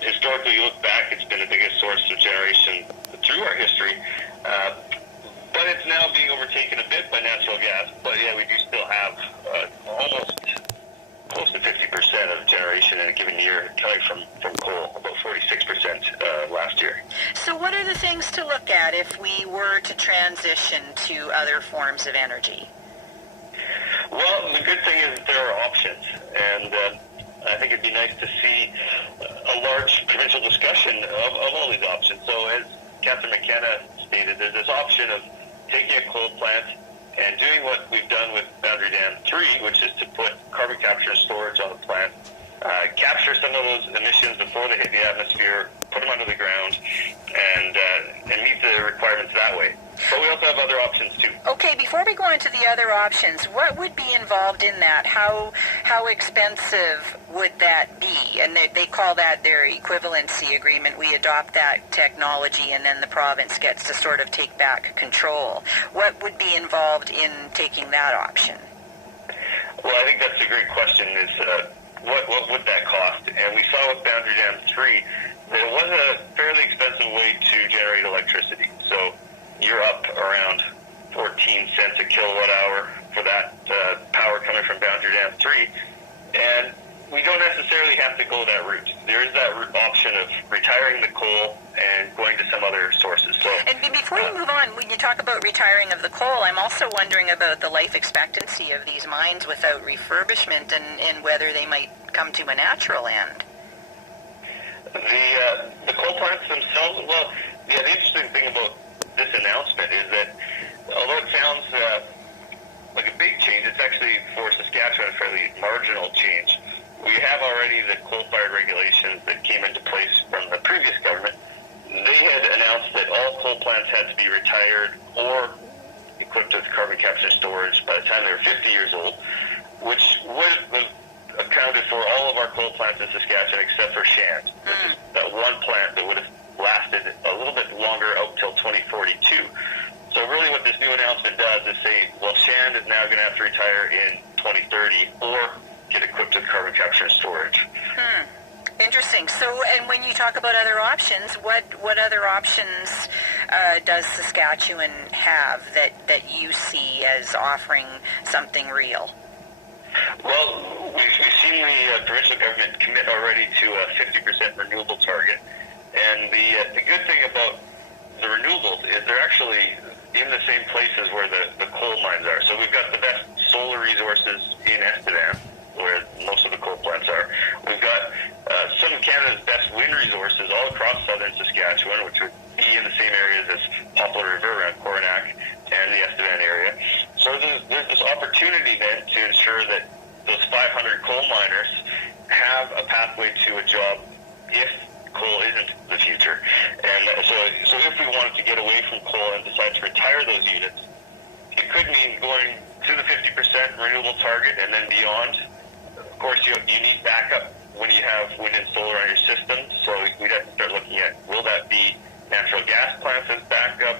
Historically, you look back, it's been the biggest source of generation through our history, but it's now being overtaken a bit by natural gas. But yeah, we do still have almost close to 50% of generation in a given year coming from coal, about 46% last year. So what are the things to look at if we were to transition to other forms of energy? Well, the good thing is that there are options, and I think it'd be nice to see a large provincial discussion of all these options. So as Captain McKenna stated, there's this option of taking a coal plant and doing what we've done with Boundary Dam 3, which is to put carbon capture and storage on the plant, capture some of those emissions before they hit the atmosphere, put them under the ground, and meet the requirements that way. But we also have other options too. Okay, before we go into the other options, what would be involved in that? How expensive would that be? And they call that their equivalency agreement. We adopt that technology and then the province gets to sort of take back control. What would be involved in taking that option? Well, I think that's a great question, is what would that cost? And we saw with Boundary Dam 3 that it was a fairly expensive way to generate electricity. So you're up around 14 cents a kilowatt hour for that power coming from Boundary Dam 3. And we don't necessarily have to go that route. There is that option of retiring the coal and going to some other sources. So, and before you move on, when you talk about retiring of the coal, I'm also wondering about the life expectancy of these mines without refurbishment and whether they might come to a natural end. The coal plants themselves, well, yeah, the interesting thing about this announcement is that although it sounds like a big change, it's actually for Saskatchewan a fairly marginal change. We have already the coal-fired regulations that came into place from the previous government. They had announced that all coal plants had to be retired or equipped with carbon capture and storage by the time they were 50 years old, which would have accounted for all of our coal plants in Saskatchewan except for Shand. This is that one plant that would have lasted a little bit longer out till 2042. So really what this new announcement does is say, well, Shand is now going to have to retire in 2030 or get equipped with carbon capture and storage. Interesting. So, and when you talk about other options, what other options does Saskatchewan have that you see as offering something real? Well, we've seen the provincial government commit already to a 50% renewable target. And the good thing about the renewables is they're actually in the same places where the coal mines are. So we've got the best solar resources in Estevan, where most of the coal plants are. We've got some of Canada's best wind resources all across southern Saskatchewan, which would be in the same areas as Poplar River around Coronach and the Estevan area. So there's this opportunity then to ensure that those 500 coal miners have a pathway to a job if coal isn't the future. And so if we wanted to get away from coal and decide to retire those units, it could mean going to the 50% renewable target and then beyond. Of course, you need backup when you have wind and solar on your system, so we'd have to start looking at, will that be natural gas plants as backup?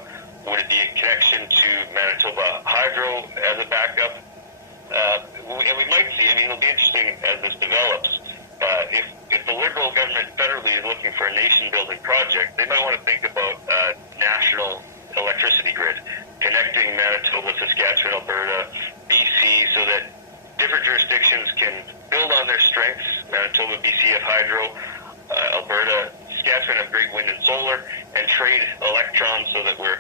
Would it be a connection to Manitoba Hydro as a backup? And we might see, I mean, it'll be interesting as this develops. If the Liberal government federally is looking for a nation-building project, they might want to think about a national electricity grid, connecting Manitoba, Saskatchewan, Alberta, BC, so that different jurisdictions can build on their strengths. Manitoba, BC have hydro, Alberta, Saskatchewan have great wind and solar, and trade electrons so that we're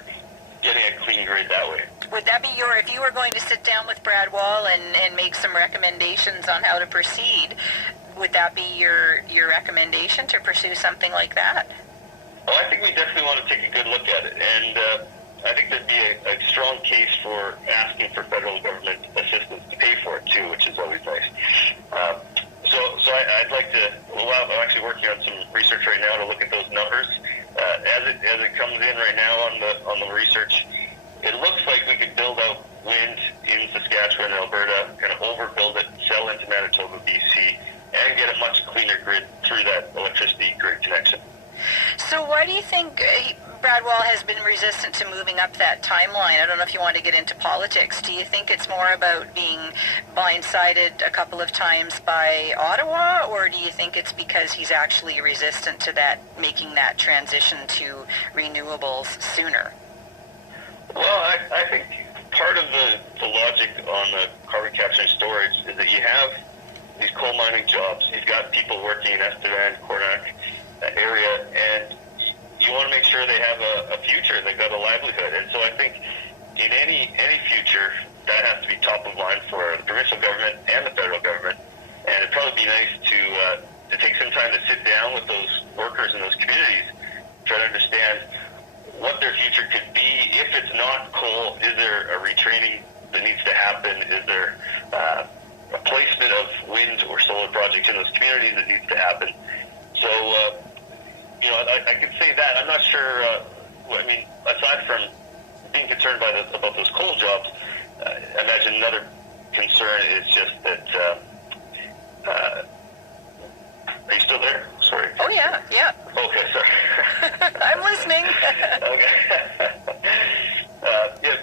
getting a clean grid that way. Would that be if you were going to sit down with Brad Wall and make some recommendations on how to proceed, would that be your recommendation to pursue something like that? Well, I think we definitely want to take a good look at it, and I think there'd be a strong case for asking for federal government assistance to pay for it too, which is always nice. So I'd like to. Well, I'm actually working on some research right now to look at those numbers. As it comes in right now on the research, it looks like we could build out wind in Saskatchewan and Alberta, kind of overbuild it, sell into Manitoba, BC, and get a much cleaner grid through that electricity grid connection. So why do you think Brad Wall has been resistant to moving up that timeline? I don't know if you want to get into politics. Do you think it's more about being blindsided a couple of times by Ottawa, or do you think it's because he's actually resistant to that, making that transition to renewables sooner? Well, I think part of the logic on the carbon capture and storage is that you have these coal mining jobs. You've got people working in Estevan, Cornac area, and you want to make sure they have a future. They've got a livelihood. And so I think in any future, that has to be top of mind for the provincial government and the federal government. And it'd probably be nice to take some time to sit down with those workers in those communities, try to understand what their future could be. If it's not coal, is there a retraining that needs to happen? Is there a placement of wind or solar projects in those communities that needs to happen? So, I could say that. I'm not sure, aside from being concerned about those coal jobs, I imagine another concern is just that, are you still there? Sorry. Oh, yeah. Okay, sorry. I'm listening. Okay.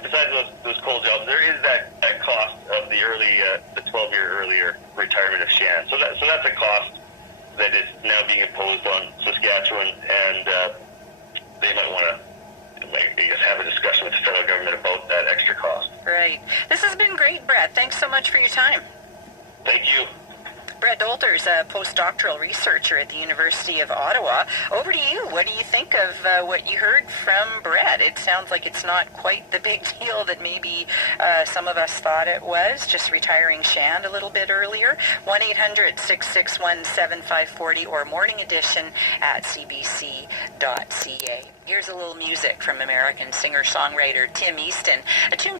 Besides those coal jobs, there is that cost of the 12-year earlier retirement of Shan. So that's a cost that is now being imposed on Saskatchewan, and they might want to, have a discussion with the federal government about that extra cost. Right. This has been great, Brett. Thanks so much for your time. Thank you. Brett Dolter is a postdoctoral researcher at the University of Ottawa. Over to you. What do you think of what you heard from Brett? It sounds like it's not quite the big deal that maybe some of us thought it was, just retiring Shand a little bit earlier. 1-800-661-7540 or Morning Edition at cbc.ca. Here's a little music from American singer-songwriter Tim Easton. A tune